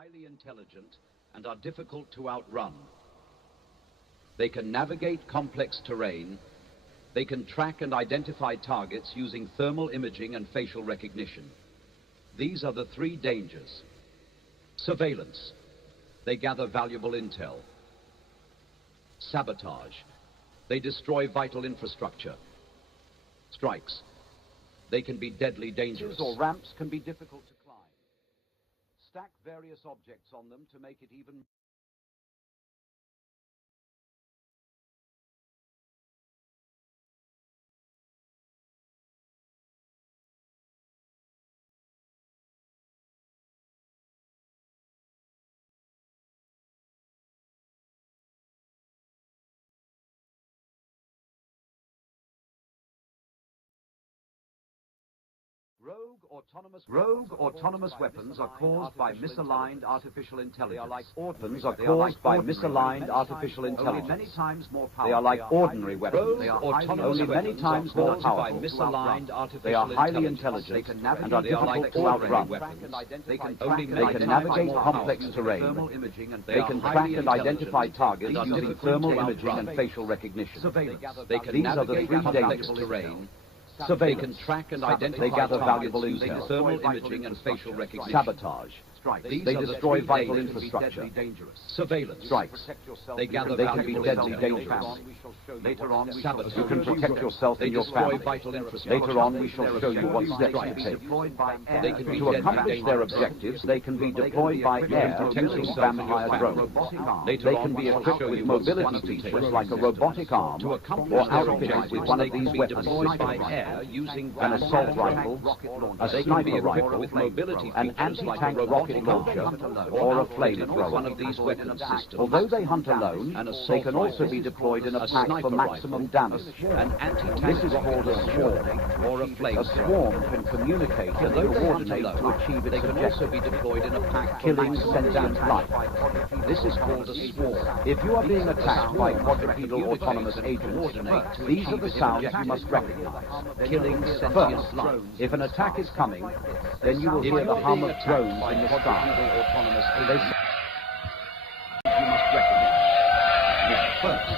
highly intelligent and are difficult to outrun. They can navigate complex terrain. They can track and identify targets using thermal imaging and facial recognition. These are the three dangers. Surveillance. They gather valuable intel. Sabotage. They destroy vital infrastructure. Strikes. They can be deadly dangerous. Or ramps can be difficult to climb. Stack various objects on them to make it even... Rogue autonomous weapons are caused by misaligned artificial intelligence. Weapons are caused by misaligned artificial intelligence. They are like ordinary weapons. Only many times more powerful. They are highly intelligent and are difficult to outrun. They can navigate complex terrain. They can track and identify targets using thermal imaging and facial recognition. These are the three dangers. They can track and identify valuable intel, thermal imaging and facial recognition. Sabotage. They destroy vital infrastructure. Surveillance. Strikes. They can be deadly dangerous. Later on, you can protect yourself and your family. Later on, we shall show you what steps to take. To accomplish their objectives, they can be deployed by air using vampire drones. They can be equipped with mobility features like a robotic arm or outfitted with one of these weapons systems. An assault rifle, a sniper rifle, an anti-tank rocket launcher, or a flamethrower. One of these weapon systems. Although they hunt alone, they can also be deployed in a pack for maximum damage. This is called a swarm. Or a flamethrower. A swarm can communicate and coordinate to achieve its objective. They can also be deployed in a pack killing sentient life. This is called a swarm. If you are being attacked by quadrupedal autonomous agents, these are the sounds you must recognize. Killing sentient life. If an attack is coming, then you will hear the hum of drones in the sky. You must recognize. First,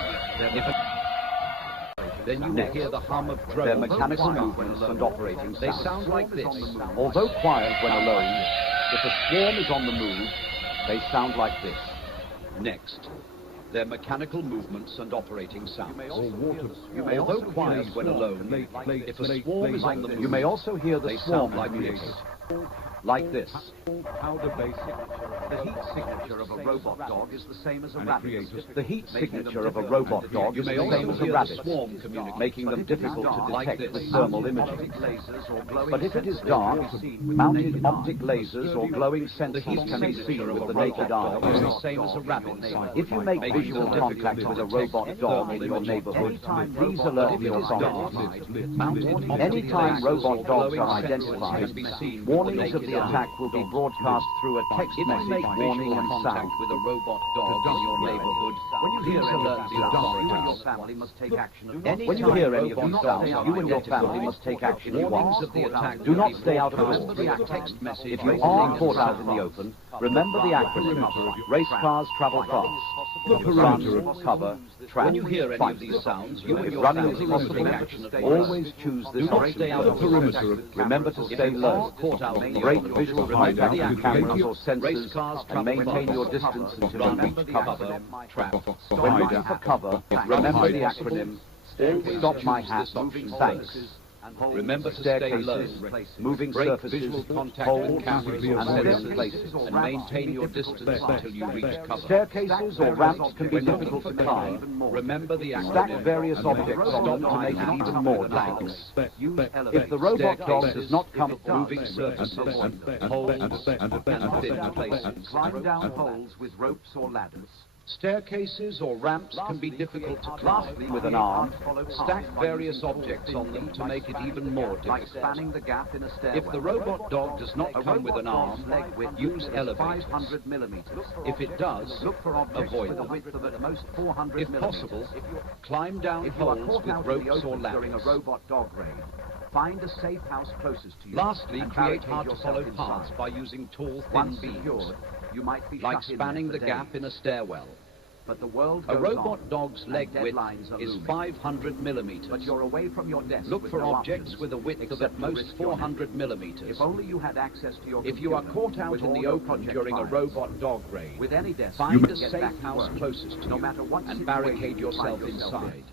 then you will hear the hum of drones. Their mechanical movements and operating sounds. They sound like this. Although quiet when alone, if a swarm is on the move, they sound like this. Next, their mechanical movements and operating sounds. Although quiet when alone, if a swarm is on the move, you may also hear the swarm like this. Like this. The heat signature of a robot dog is the same as a rabbit. The heat signature of a robot dog is the same as a rabbit, making them difficult to detect with thermal imaging. But if it is dark, mounted optic lasers or glowing sensors can be seen with the naked eye. If you make visual contact with a robot dog in your neighborhood, please alert the authorities. Anytime robot dogs are identified, warnings of the attack will be broadcast through a text message warning and sound. With a robot dog in your neighborhood, when you hear alert the authorities, you and your family must take action. When you hear any of these sounds, you and your family must take action at once. Do not stay out of doors. If you are caught out in the open, remember the acronym. Race cars travel fast. Run, cover, track, when you hear any of these sounds, you and your family must take action at once. Always choose this option. Remember to stay low. Break visual contact with cameras or sensors and maintain your distance until you reach cover. When looking for cover, remember the acronym Stop My Hat, Thanks. Remember to stay low, moving surfaces, holes, and set places, and maintain your distance until you reach cover. Staircases or ramps can be difficult to climb. Remember the acronym. Stack various objects on them to make it even more difficult. If the robot dog does not come moving surfaces, holes, and thin places, climb down holes with ropes or ladders. Staircases or ramps can be difficult to climb. With an arm, stack various objects on them to make it even more difficult. If the robot dog does not come with an arm, use elevators. If it does, avoid them. If possible, climb down holes with ropes or ladders. Find a safe house closest to you. Lastly, create hard-to-follow paths by using tall, thin beams. You might be like shut spanning in there the for gap days. in a stairwell. But the world A goes robot on, dog's and leg width deadlines are is looming. 500 millimeters. But you're away from your desk. Look with for no objects options with a width of except at to most risk your neck. 400 millimeters. If only you had access to your If you are computer caught out with in all the your open project during a files. robot dog raid, With any desk, find you a can get safe back to house work, closest to no you matter what and situation barricade you yourself find yourself inside. in.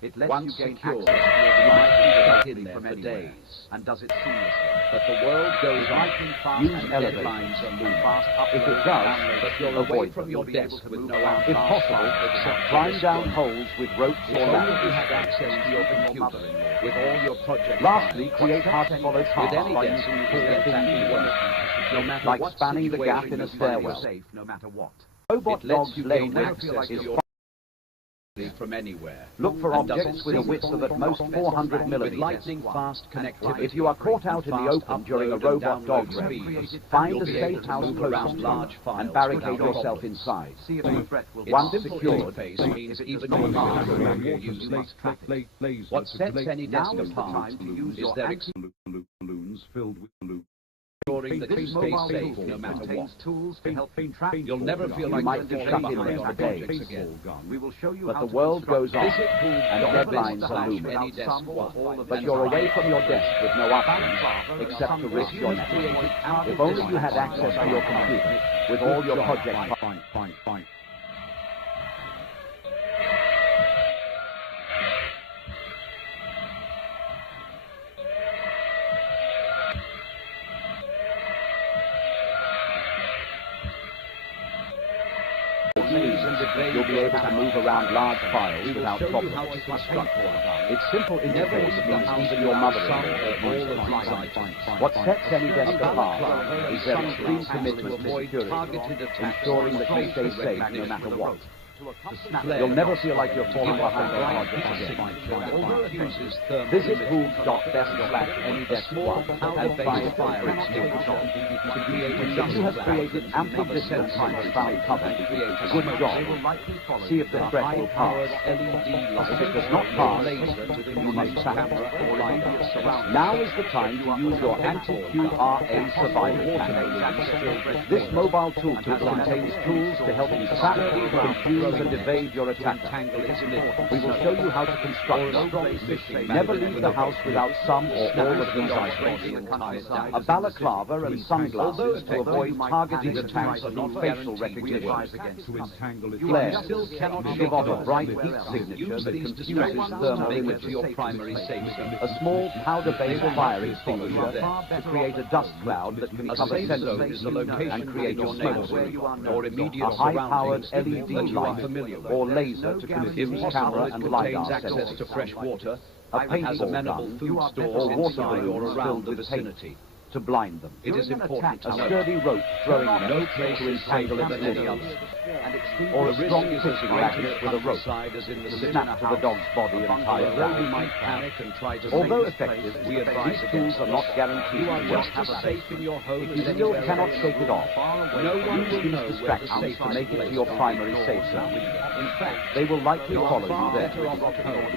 It lets Once you gain secure, access to your you might device be stuck directly in there from for anywhere, days. and does it seamlessly. But the world goes on. Lightning fast Use and elevators deadlines are and looming. fast If it does, but you're avoid away them. from your You'll be able desk to with move no around arm. if possible, climb down holes with ropes If only you had access to your computer with all your project Lastly, files. create hard-to-follow With tasks any by desk, using you get back to work. No matter like what spanning the gap in a situation you find stairwell. yourself. No matter what. It Robot lets dog's you leg gain width access to is your from anywhere. Look for And does objects it with a seem width of at most possible? 400 With millimeters. lightning fast connectivity. If you are caught out in the fast open during a upload and robot dog download raid, speeds, find you'll a be safe able to house move close around to large you files and barricade without yourself problems. inside. See if the threat will Once Its simple secured, interface means if it even does more not users harm will you, use you it. must track it. What sets any desk Now is the apart time to use is your their balloons filled with balloons. ensuring that you This stay mobile safe tool no matter what. contains tools to help you track. You'll never feel You like might you're be falling shut in behind there on for days. projects again. We will show you But how the to world construct goes on, Visit and Google deadlines are // looming. any desk some or one. all of But them. you're away from your desk with no options except to risk your neck. If only you had access to your computer with all your project Fine. You'll be able to move around large files We will without show you problem. how to construct one. Its simple interface means even your mother-in-law. What sets any desk apart is their extreme commitment to security, ensuring that you stay safe no matter what. You'll never feel like you're falling behind on projects again. Visit who.desk/anydesk1 and find a fire extinguisher. If you have created ample distance from the found cover, good job. See if the threat will pass. If it does not pass, you must track it. Now is the time to use your anti-QRA survival package. This mobile toolkit contains tools to help you track, confuse, and evade your attacker. We will show you how to construct them. Never leave the house without some or all of these items. A balaclava and sunglasses to avoid targeted attacks through facial recognition. Flares to give off a bright heat signature that confuses thermal images. A small powder-based fire extinguisher to create a dust cloud that can cover sensors and create your smoke. or immediate A high-powered surroundings LED light or laser to confuse camera and LiDAR access sensors. to fresh water, A has paintball amenable gun food or stores water inside or balloons around filled the with paint vicinity. to blind them. It is important to A note sturdy rope throwing no net place to is safer entangle than its any limbs. other. Or a The strong risk is as fishing great magnet in with a rope countryside as in the to city. snap to the dog's body and tie it Although you down. might panic and try to Although save effective, we advise these against tools are not guaranteed You are to just work. as safe in your home If as you still anywhere cannot else. shake it off, No one use will these know where the distractions safe to make it to your place primary is. safe zone. In fact, They will likely you are follow far you there. better off at home.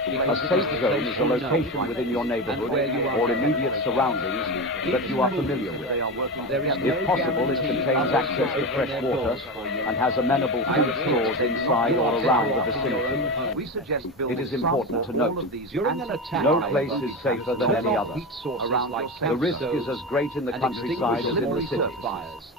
A Because safe it is the zone place is a you know location within your neighborhood where you are or going. immediate surroundings that you are familiar with. There is If no possible, it guarantee contains others access will to open fresh their water doors for you. and has amenable I food repeat, stores inside you or are around the better off in your vicinity. own home. We suggest It is important to note, During an attack, no however, place is safer than turn any off other. heat sources Around like your The risk campstoves is as great in the and countryside as in the extinguish city. small fires.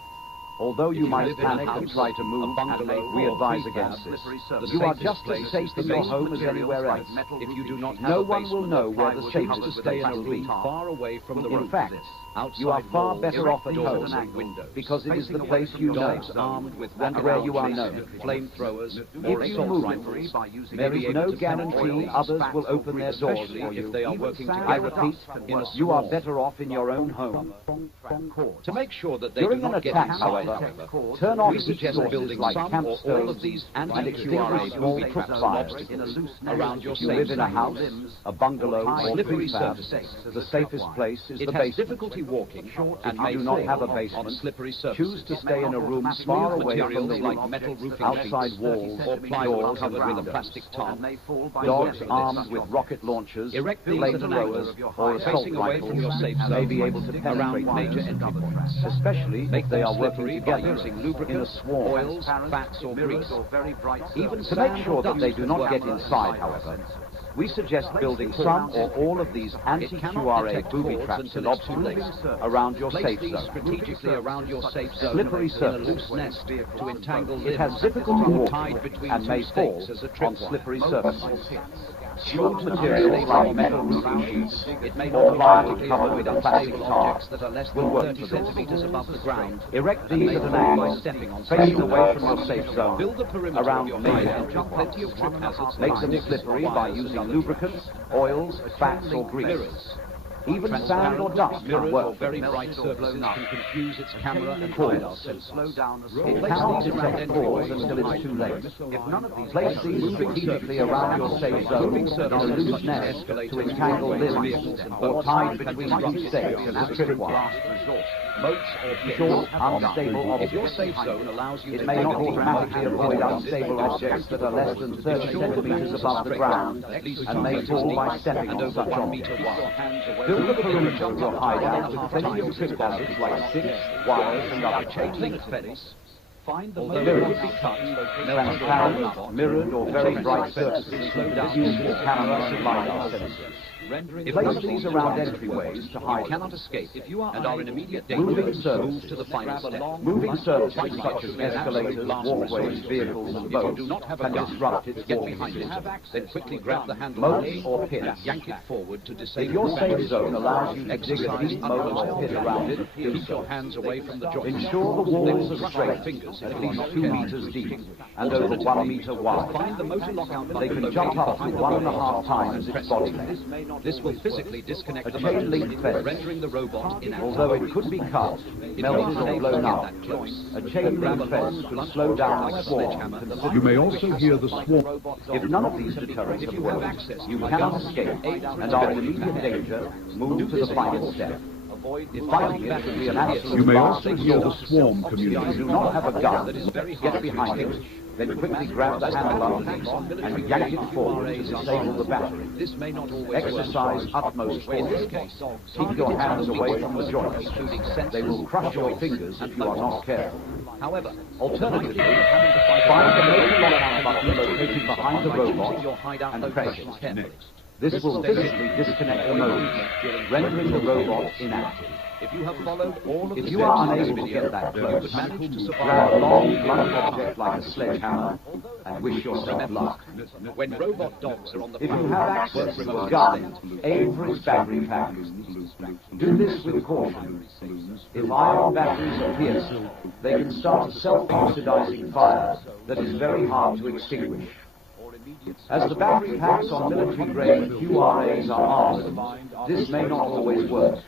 Although you If might live in a panic and house, try to a move, bungalow, we or advise prefab, against this. the You are safest just place as is safe the in your basement. home as anywhere else. If you do not have No a one will basement, know where the you have safest to stay in place a will room be. far away from the In road. fact, Outside you are far walls, better off at doors home and windows. because it is the place you know Dogs armed with and where you are known. flamethrowers, If or you assault move, rifles. there is no guarantee others will open their doors Especially for you. if they are working I together repeat, in a you are swarm. better off in your own home. To make sure that they During do an not get attack, inside, however, however, turn off we heat suggest sources building like some camp or all stoves of these and anti-QRA extinguish small moving cook traffic fires. obstacles around your If you safe live in a zone. house, a bungalow, or Slippery prefab, surfaces. the safest place is It the has basement. difficulty risky walking and If may you do not fall have a on basement, slippery surfaces. choose to stay in a room far away from the Materials like roof, metal roofing outside sheets, walls, or plywood doors, covered and with a windows. plastic tarp. Dogs armed with rocket launchers, Erect these at an flamethrowers, angle, or assault facing away from your rifles safe may zone, be able to around penetrate major windows, entry points. especially Make if they them are working slippery by together using in a lubricants, swarm. oils, fats, or grease. Even To make sure that they do not get inside, however, we suggest building some or all of these anti-QRA booby traps and obstacles around your Place safe these zone. strategically around your safe zone Slippery in a surface. loose nest to entangle It has limbs difficulty or walking tied between and two may fall stakes as a on tripwire. slippery surfaces. Smooth Smooth materials like metal roofing sheets It may or not plywood automatically covered avoid with a plastic unstable tarp objects that are less will than work 30 for this. centimeters above the ground. Erect And these may at an fall by angle, stepping on facing slippery away from surfaces. your safe zone, Build the perimeter around of your major hideout entry with plenty points. of trip hazards, Make like them sticks, slippery by wires, and using other lubricants, traps. oils, fats, or grease. Mirrors. Even sand or dust can Mirrors or work for very this. bright surfaces can confuse its camera and LiDAR sensors. It cannot detect cores until it's too late. Place these strategically around your safe zone in a loose nest to entangle limbs or tied between two stakes as a tripwire. Moats or pits. Short, unstable If your objects. safe zone allows you It to may take not a deep automatically dive avoid into unstable objects that are less than 30 centimeters above the ground and may fall by stepping and on over such 1 meter objects. wide. Build the perimeter of your hideout with plenty of trip hazards like sticks, wires, and other Chain traps. link fence. Find the Although mirror mirrors, would be cut, transparent, mirrored, or very bright surfaces used with camera and LiDAR sensors. Place these around entryways to hide cannot them. escape and are in immediate danger. Moving Move surfaces. to the final step. Moving surfaces such as escalators, walkways, vehicles, and boats can disrupt its Get walking behind it, system. then quickly grab the handle Moats or pits. and yank it forward to If disable your the safe battery. zone allows you to dig a Exercise deep moat or pit around it, do Keep so. your hands away from the joint. Ensure the walls are Crush straight, your fingers at if you are least not 2 careful. meters deep, and over 1 meter wide. Find the motor lockout They button can jump up to behind the 1.5 robot times and its press body it. length. This will physically disconnect A the chain motor, link fence. rendering the robot inactive. Although it could be cut, melted, or blown up, a chain link fence could slow down a swarm considerably. You may also hear the swarm. If none of these deterrents have worked, you cannot escape and are in immediate danger, move to the final step. Fighting it should be an absolute You may last also hear the resort. swarm If you do communicate. not have a gun, get behind it, then quickly grab the handle underneath and yank it forward to disable the battery. This may not always Exercise utmost caution. Keep your hands away from the joints. They will crush your fingers if you are not careful. However, Alternatively, find the motor lockout button located behind the robot and press it. This will physically disconnect the motor, rendering the robot inactive. if you have followed all of If the you are steps in this unable to video, get that you close, could manage to survive grab a long, blunt object like a sledgehammer and wish yourself luck. when robot dogs are on the If you prowl, have access to a gun, aim for its battery pack. Do this with caution. If iron batteries are pierced, they can start a self-oxidizing fire that is very hard to extinguish. As the battery packs on military-grade QRAs are armored, this may not always work.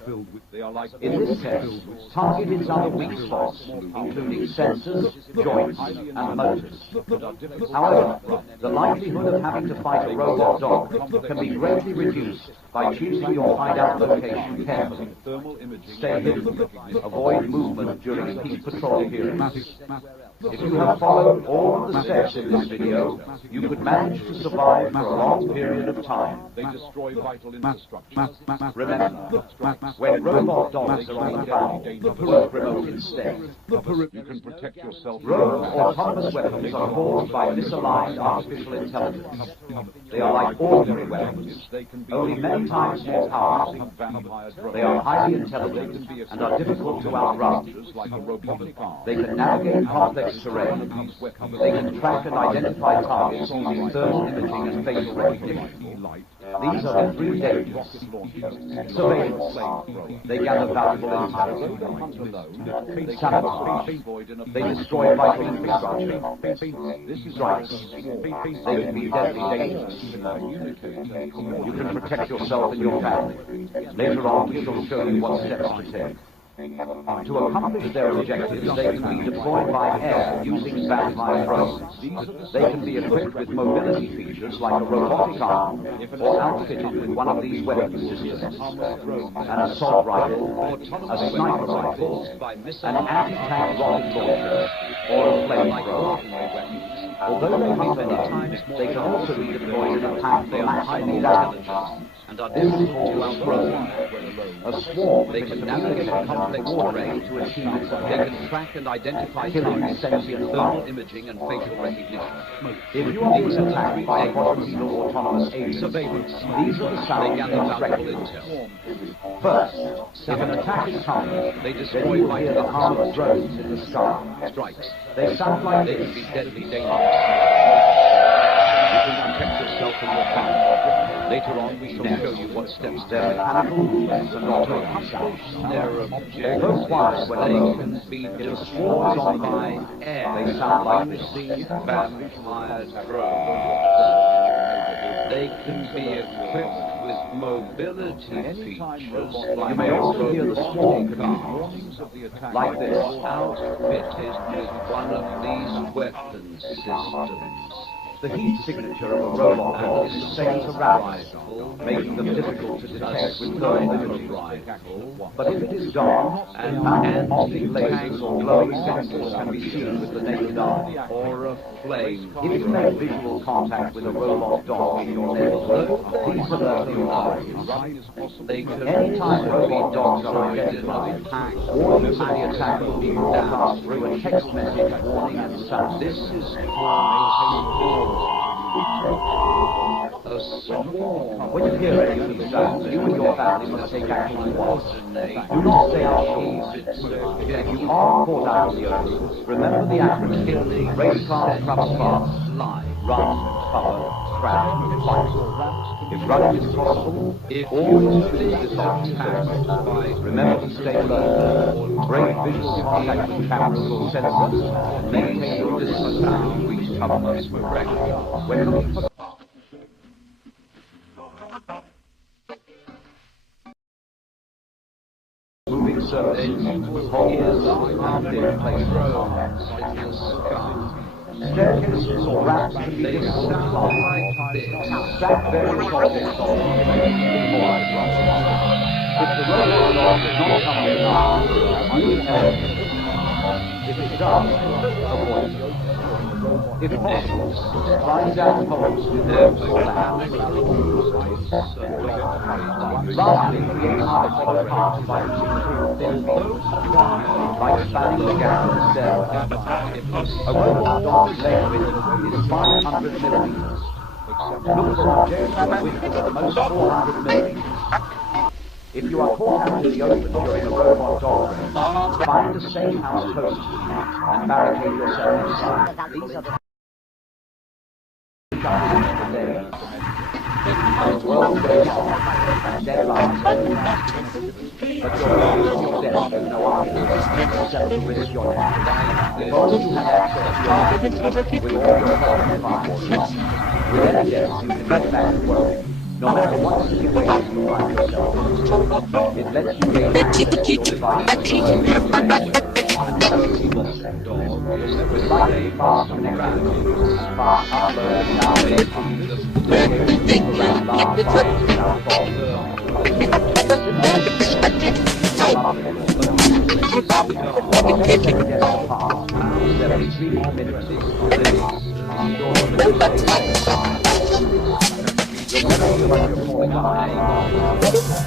In this test, target its other weak spots, including sensors, joints, and motors. However, the likelihood of having to fight a robot dog can be greatly reduced by choosing your hideout location carefully. Stay hidden. Avoid movement during peak patrol periods. If you have followed all of the steps in this video, you could manage to survive for a long period of time. They destroy vital infrastructure. Remember, when robot dogs are on the prowl, work remote instead. You can protect yourself. Rogue autonomous weapons are caused by misaligned artificial intelligence. They are like ordinary weapons, only many times more powerful. They are highly intelligent and are difficult to outrun. They can navigate complex terrain. They can track and identify targets using thermal imaging and facial recognition. These are the three dangers. Surveillance. They gather valuable intel. Sabotage. They destroy vital infrastructure. Strikes. They can be deadly dangerous. You can protect yourself and your family. Later on, we shall show you what steps to take. To accomplish their objectives, they can be deployed by air using vampire drones. They can be equipped with mobility features like a robotic arm or outfitted with one of these weapon systems: an assault rifle, a sniper rifle, an anti-tank rocket launcher, or a flamethrower. Although they may many times, they can also be deployed in a pack for maximum damage. This is called a swarm. A swarm, they can navigate a complex terrain to achieve its objective. They can track and identify targets using thermal imaging and facial recognition. If you are being attacked by a possible autonomous agent, these are the sounds They they gather must valuable recognize. intel. First, if an attack is coming, They then destroy you will hear the hum of drones in the sky. strikes. They sound like They can this. be deadly dangerous. You can protect yourself and your family. Later on, we shall show you what steps Their to mechanical movements and automatic sounds. their objectives. Although quiet when They alone, can be if the swarm is on destroyed the by move, air they sound like this. using vampire drones. They can be equipped with mobility features like You may also hear the swarm car, like this. outfitted with one of these weapon systems. The heat signature of a robot dog is the same as a rabbit, making them difficult to detect with thermal imaging. But if it is dark, and optic lasers or glowing sensors can be seen with the naked eye, Or a flame. if you make visual contact with a robot dog in your neighborhood, these alert the authorities. They can Anytime robot dogs are identified, warnings of the attack will be broadcast through a text message warning and sound. This is called a swarm. When you hear any of these sounds, you and your family must take action at once. Do not stay outdoors. If you are caught out in the open, remember the acronym: race cars, cover fast, Lie. run, cover, crash, fight. If running is possible, If always you choose is this option. attacked by Remember to stay alert, break visual contact with cameras or sensors, and maintain your distance sound reach cover. must be correct. When looking for moving surfaces, holes, and dim places. In the sky. Staircases or ramps can be They difficult to sound climb. like this. Stack various objects on them to make it more advanced. If the robot dog does not come in now, use elevators. If it does, avoid it. If possible, slide down poles with ropes or ladders. Lastly, create high-quality parts by using thin bolts, like spanning the gap in the stairway. A robot dog's leg width is 500 millimeters. Look for objects with a width of at most 400 millimeters. If you are caught out in the open during a robot dog race, find a safe house close to you and barricade yourself inside. These are the days. As well goes on, and deadlines are but your goals and your death have no argument, except to risk your neck. Because you have access to your life with all your foreign files. With any deaths, you can get back to work. No matter what situation you find yourself in, it lets you gain access to your device with lightning fast connections, fast upload and download speeds, around large files without problems. 73 more minutes You'll never feel like you're falling behind.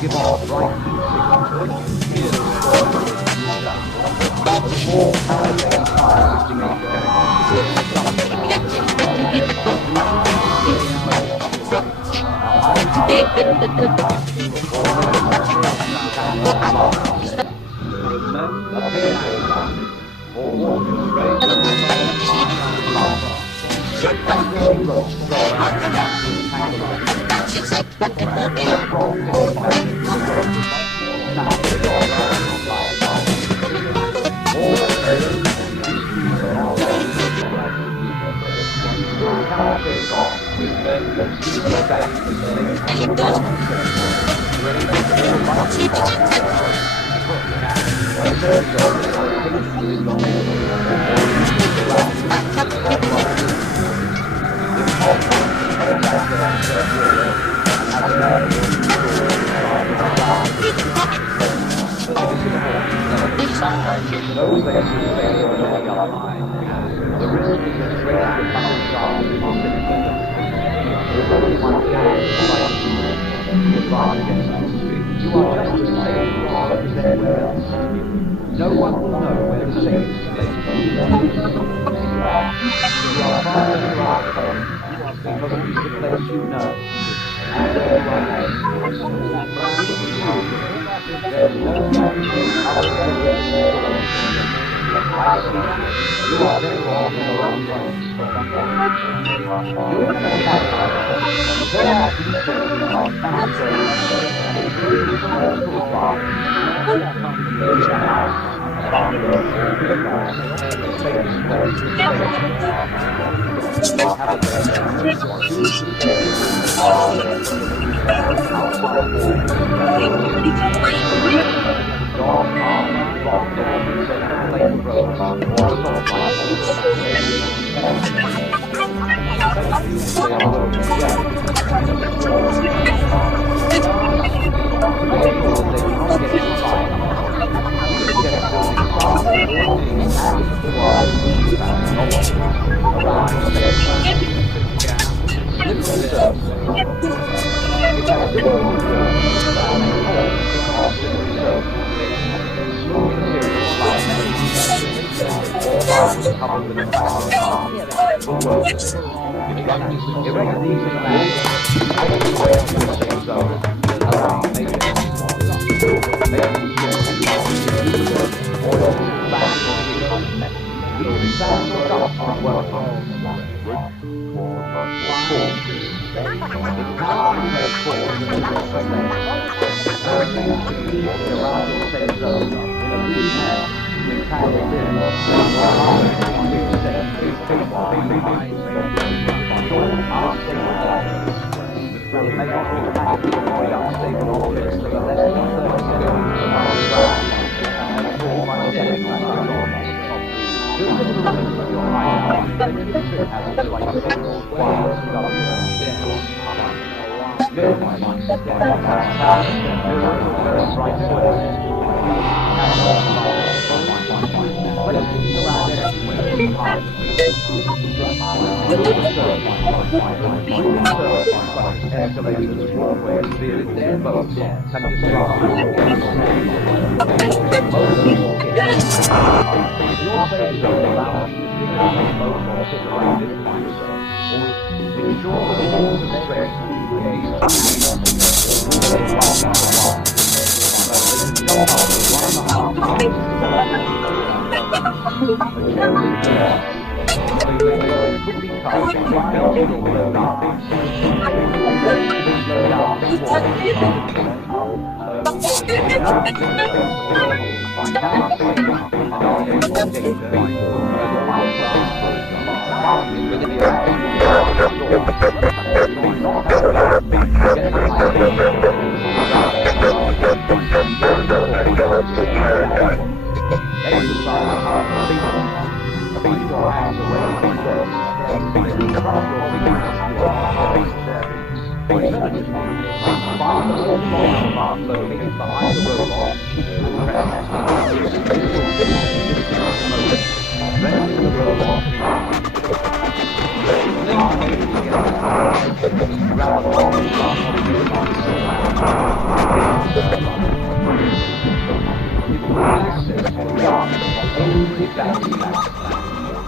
Give off bright heat signals.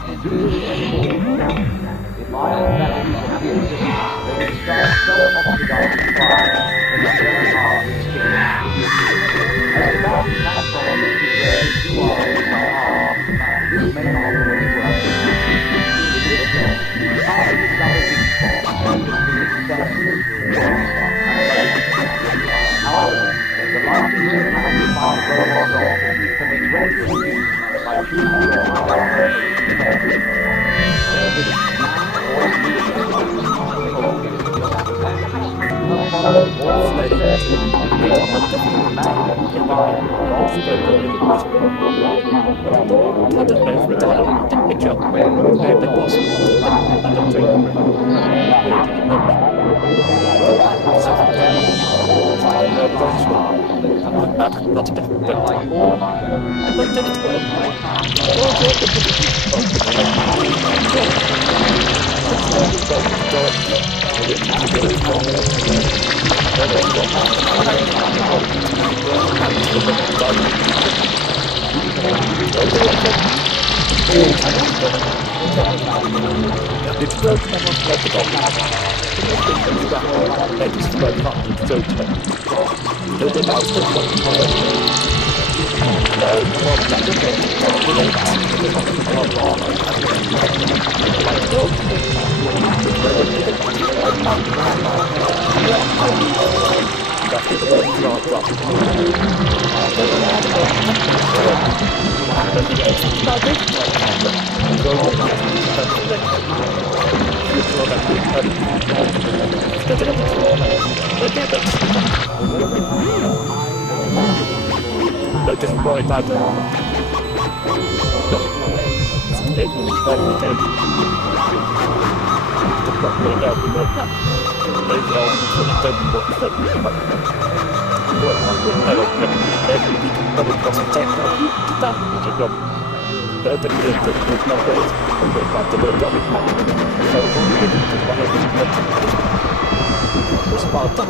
do this anymore. If iron batteries had the existence, they would start self-oxidizing fire when it's very hard to extinguish. As the battery packs on electric red 2 hours by hour, this may not always work. In this case, the power is double weak spot between its sensors, works, and motor. However, the light is amplified robot dog can be greatly reduced by tuning your power carefully. Voice media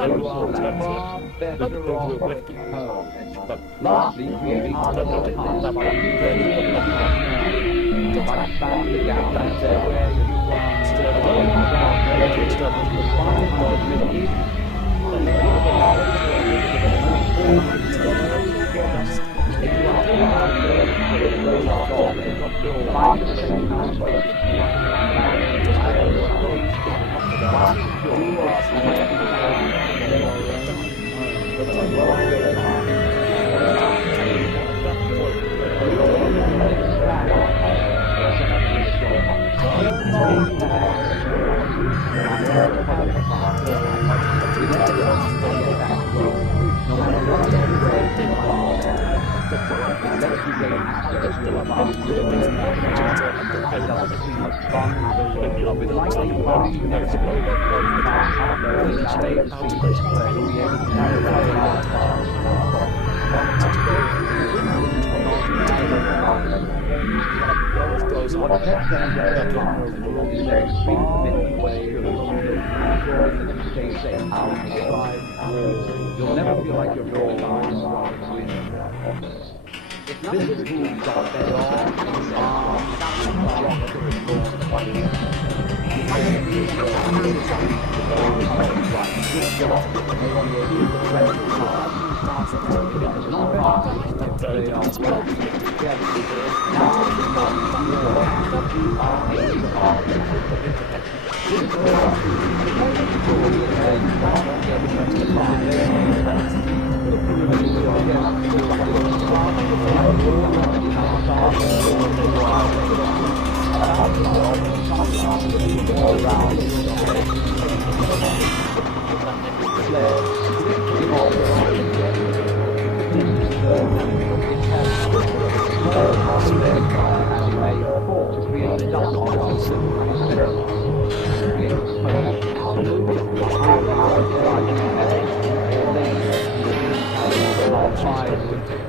follow all the steps to Lastly, creating You'll never feel like you're going on. If this is who you got better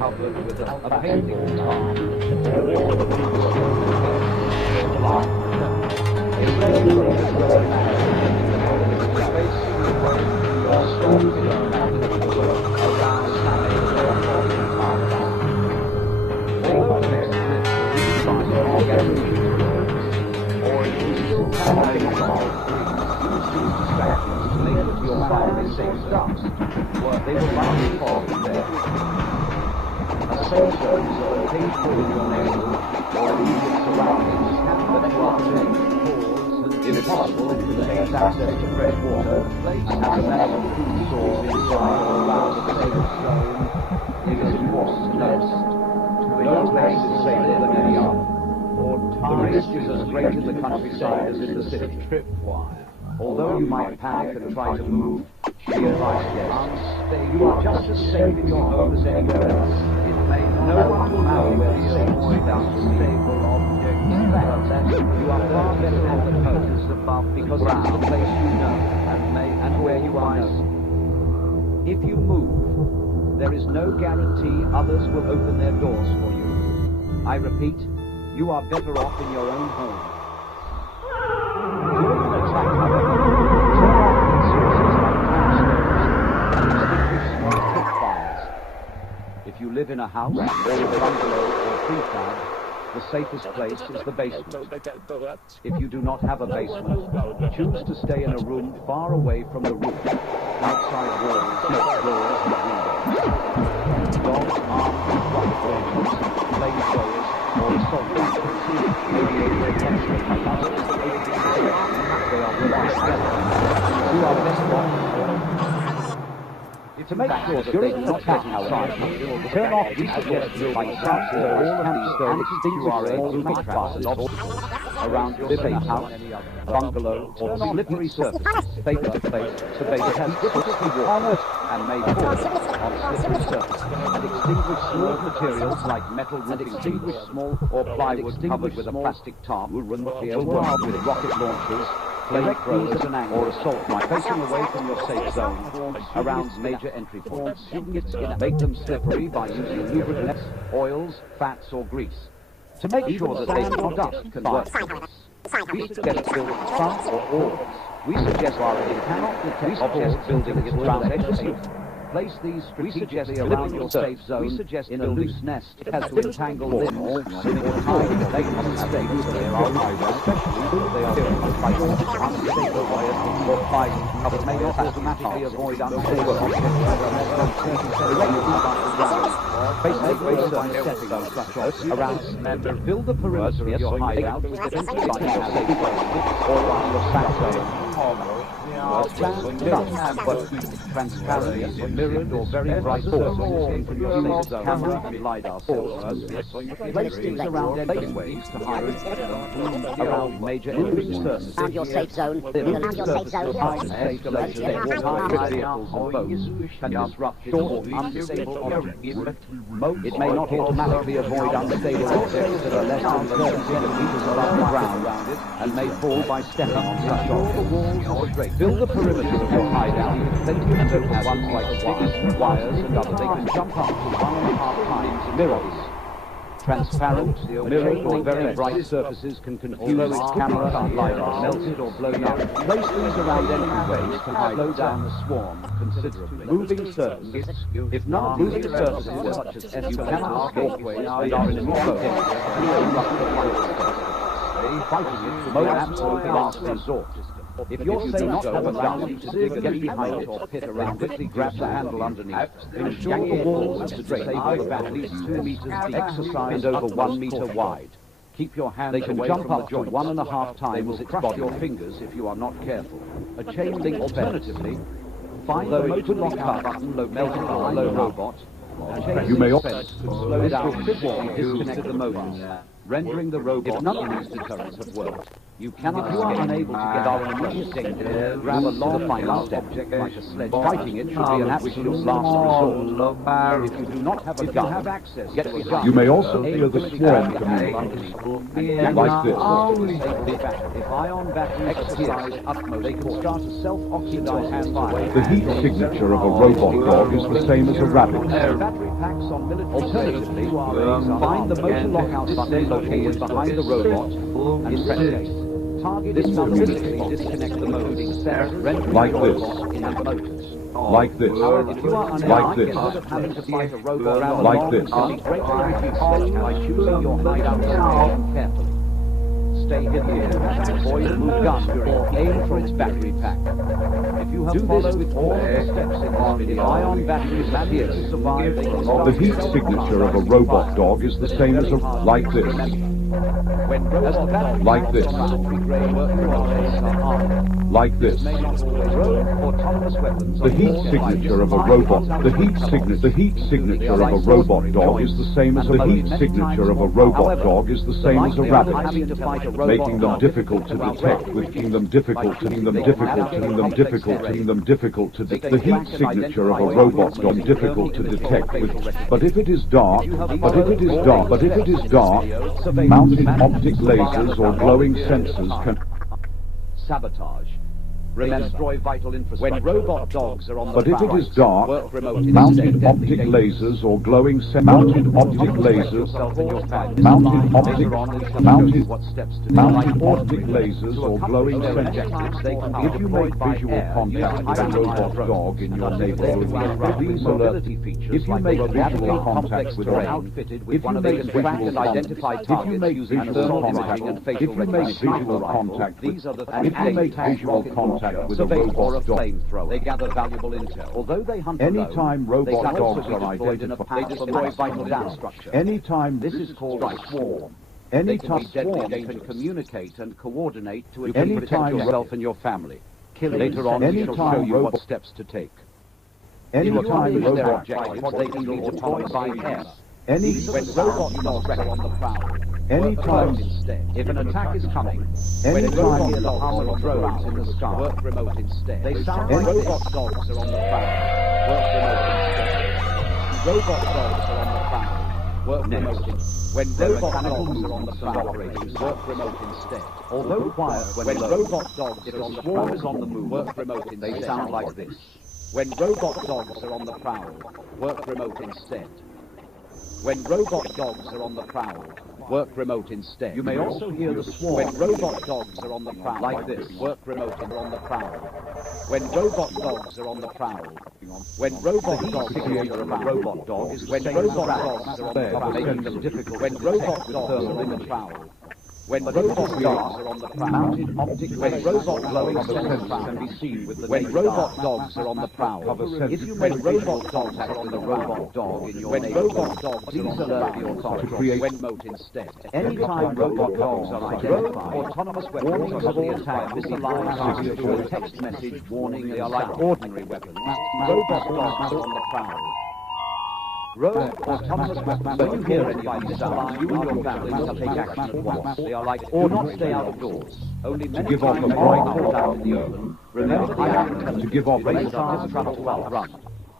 covered with a painting they will likely fall from there. A soldier is painful in your neighborhood or immediate surroundings that you are safe. If possible, it contains access to fresh water and has a massive food source inside or around the safe zone. It is important to note no place is safer than any other. The risk is as great in the countryside as in the city. Although you might panic and try to move, be advised, yes, you are just as safe in your home as anywhere else. No one will know where the safe without stable object is. You are far better off at home because that's the place you know and where you are known. If you move, there is no guarantee others will open their doors for you. I repeat, you are better off in your own home. If you live in a house, or a bungalow, or prefab, the safest place is the basement. If you do not have a basement, choose to stay in a room far away from the roof, outside walls, floors, and windows. Dogs armed with rocket launchers, flamethrowers, or assault rifles may be able to penetrate the house. They are working together. You are best off. To make sure that they do not get inside, turn off these suggestions like transfers, candles, QRA, make classes around your safe house, bungalow, or slippery surface, face-to-face, to base tests for water, and may fall on slippery surface, and extinguish small materials like metal roofing extinguish small or plywood covered with a plastic tarp will run the field with rocket launchers, flamethrowers, or assault rifles facing away from your safe zone around major entry points. Make them slippery by using lubricants, oils, fats, or grease. To make sure that they do dust can work. We suggest building fronts or oars. We suggest building it around edges. Place these strategically around your safe zone in a loose nest as to entangle limbs or tie legs on the stake. There are wires, especially if they are built by unstable wires or pipes that may not automatically avoid unstable objects. Basically, such around build the perimeter of your hideout with the inside your safe zone or on your safe zone. transparent, mirrored or very bright sources from your laser camera and LiDAR sources. Place these around gateways to hide around major enemy surfaces. Around your safe zone. Around your safe zone. Vehicles and boats can disrupt short, unstable objects. It may not automatically avoid unstable objects that are less than 30 centimeters above the ground and may fall by stepping on such objects. Build the perimeter of your hideout with plenty of total ones like sticks, wires and other. They can jump up to 1.5 times mirrors. Transparent, mirrored or very bright surfaces can confuse its camera and LiDAR, melted or blown up. Place these around entryways to slow down the swarm considerably. Moving surfaces, if not moving surfaces such as escalators, gateways, and are in a remote area, can interrupt the fighting it to be absolutely last resort. If you're safe not have a gun, get behind it or pit around, quickly grab the handle underneath, ensure the walls are straight, at least 2 meters deep, exercise over 1 meter wide. Keep your hands away from the joint. They can jump up to 1.5 times its body. Your fingers if you are not careful. A chain link alternatively, find the motor lockout button located on the low robot. You may also slow down disconnect the motors, rendering the robot. If none of these deterrents have worked, you cannot. If you are unable to get out of immediate danger, grab a long final object like a sledge. Fighting it should be an absolute last resort. If you do not have a gun, have access. Get behind. You may also hear the swarm coming like this. If ion batteries exercise utmost, they can start a self-oxidizing fire. The heat signature of a robot dog is the same as a rabbit. Battery packs on military. Alternatively, find the motor lockout button located behind the robot and press it. Target is not physically disconnect the motors. Like this. Like this. If you are Like this. having to fight a robot Like this. can be greatly reduced by choosing your hideout location carefully. Stay hidden. Avoid move gun or aim for its battery pack. If you have followed with all the steps in this video, ion batteries appear to survive. The heat signature of a robot dog is the same as a like this. When robot Like this. Like this. Autonomous weapons. The heat signature of a robot. The heat signature of a robot dog is the same as the heat signature of a robot dog is the same as a rabbit, making them difficult to detect, making them difficult to the heat signature of a robot dog difficult to detect with. But if it is dark, mounted optic lasers or glowing sensors can sabotage. Destroy vital infrastructure. When robot dogs are on the But if it is dark, work remote mounted optic lasers or glowing mounted optic lasers, mounted optic lasers or glowing sensors. If you make visual contact with a robot dog in your neighborhood, please alert. If you make visual contact with a outfitted with one of these track and identify targets using visual contact and facial recognition. These are the visual contact with a robot dog. They gather valuable intel. Although they hunt anytime robot dogs are identified, they destroy vital infrastructure. Anytime this is called a swarm. Anytime swarm can communicate and coordinate to protect yourself and your family. Later on, we shall show you what steps to take. Anytime robot objectives, they can be deployed by air. When robot dogs are on the prowl. Anytime instead. If an attack is coming, anytime hear the hum of drones in the sky, work remote instead. They sound like robot dogs are on the prowl. Work remote instead. Robot dogs are on the prowl. Work remote instead. When robot dogs are on the prowl, work remote instead. Although quiet when robot dogs are on the swarm is on the move, work remote instead. They sound like this. When robot dogs are on the prowl, work remote instead. When robot dogs are on the prowl, work remote instead. You may also hear the swarm. When robot dogs are on the prowl, like this, work remote on the prowl. When robot dogs are on the prowl, when robot dogs are on the robot dog is when robot dogs are on the prowl, making them difficult. When robot dogs are on the prowl, When robot dogs are on the prowl, mounted optic when robot glowing sensors can be seen with the when robot dogs are on the prowl. If you make robot dogs act on the robot dog in your robot dogs, please alert the authorities when moat instead. Anytime robot dogs are identified, autonomous weapons of the attack misalign to a text message warning they are like ordinary weapons. Robot dogs are on the prowl. Rogue autonomous weapons. When you hear any of these sounds, you and your family must take action at once. They are like, or not stay outdoors. Only many give off a times bright out in the open. Remember the action to give off radars travel to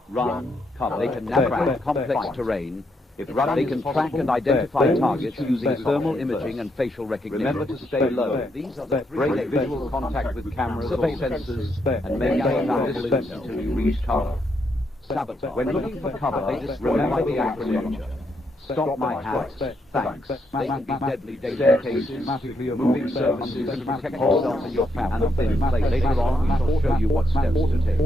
run, cover. They can navigate complex terrain. If run, they can track and identify targets using thermal imaging and facial recognition. Remember to stay low. These are the break visual contact with cameras or sensors and maintain a distance until you reach cover. Sabotage. When looking for cover, remember the acronym. Stop my hands. Thanks. They can be deadly staircases, moving surfaces to protect yourself and your family. And thin place. Later on, we shall show you what steps to take.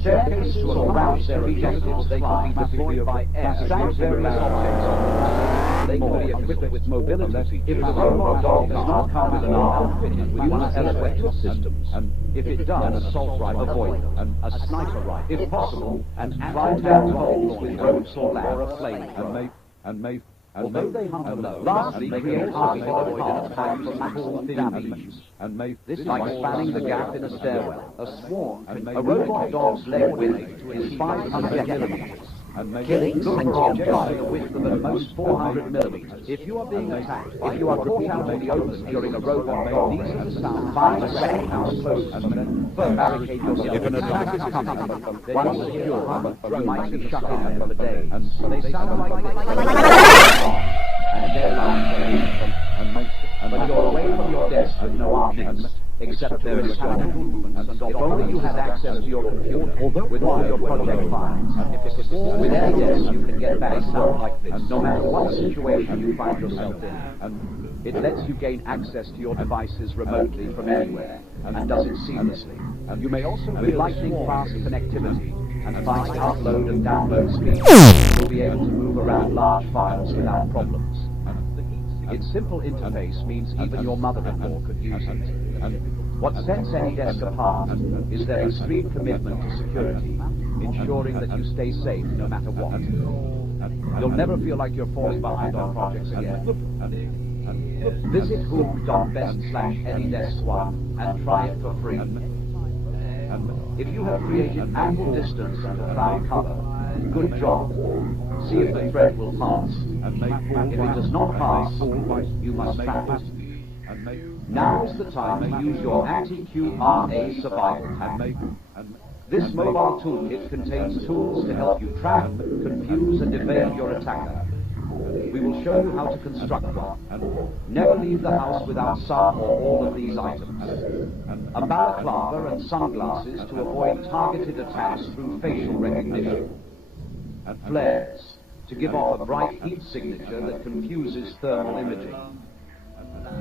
Staircases will crash their objectives. They can be deployed by air. Stack various objects on. They can be equipped with mobility features. If the robot dog does not come with an arm fitted with one of elevator systems, if it does, an assault rifle, avoid them. A sniper rifle, if possible, and fly down rockets with ropes or a flamethrower. Although they hunt alone, lastly, create target paths by using thin damage. This is like spanning the gap in a stairwell. A swarm, a robot dog's leg width is 500 millimeters. Killing sentient objects in a width of at most 400 millimeters. If you are being attacked, if you are caught out in the open during a robot dog, these are the sounds 5 seconds close and then barricade yourself. If an attack is coming, then you secure, you might be shut in for the day. They sound like this. And they're like but you're away from your desk with no options, except there is time movements, and if only you had access to your computer, with all your project files. With any desk, you can get back sound like this, no matter what situation you find yourself in. It lets you gain access to your devices remotely from anywhere, and does it seamlessly. You may also, with lightning-fast connectivity, and fast upload and download speed, you'll be able to move around large files without problems. Its simple interface means even your mother-in-law could use it. What sets AnyDesk apart is their extreme commitment to security, ensuring that you stay safe no matter what. You'll never feel like you're falling behind on projects again. Visit who.best/AnyDesk1 and try it for free. If you have created ample distance and found cover, good job. See if the thread will pass. If it does not pass, you must trap it. Now is the time to use your anti-QRA survival hack. This mobile toolkit contains tools to help you trap, confuse, and evade your attacker. We will show you how to construct one. Never leave the house without some or all of these items. A balaclava and sunglasses to avoid targeted attacks through facial recognition. Flares to give off a bright heat signature that confuses thermal imaging.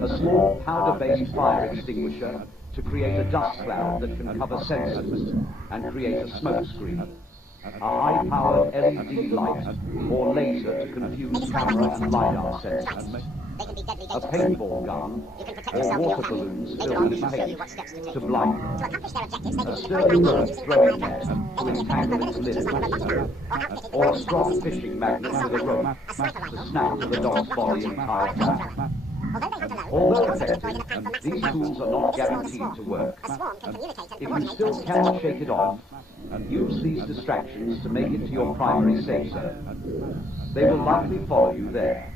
A small powder-based fire extinguisher to create a dust cloud that can cover sensors and create a smoke screen. A high-powered LED light or laser to confuse camera and LiDAR sensors. A paintball gun or water balloons filled with paint to blind. A sturdy throwing net to entangle its limbs. Or a strong fishing magnet with a rope to snap to the dog's body and tie it down. Although effective, these tools are not guaranteed to work. If you still cannot shake it off, use these distractions to make it to your primary safe zone. They will likely follow you there.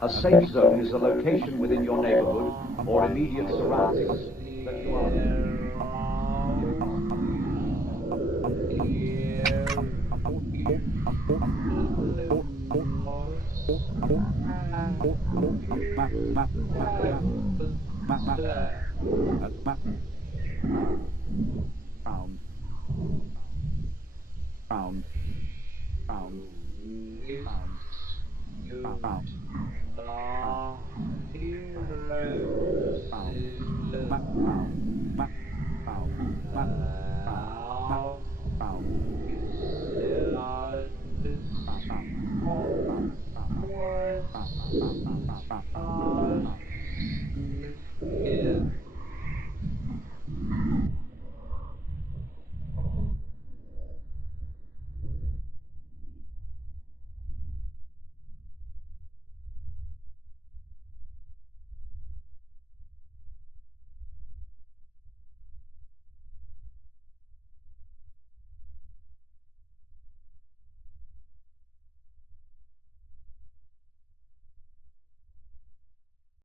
A safe zone is a location within your neighborhood or immediate surroundings that you are... Pound.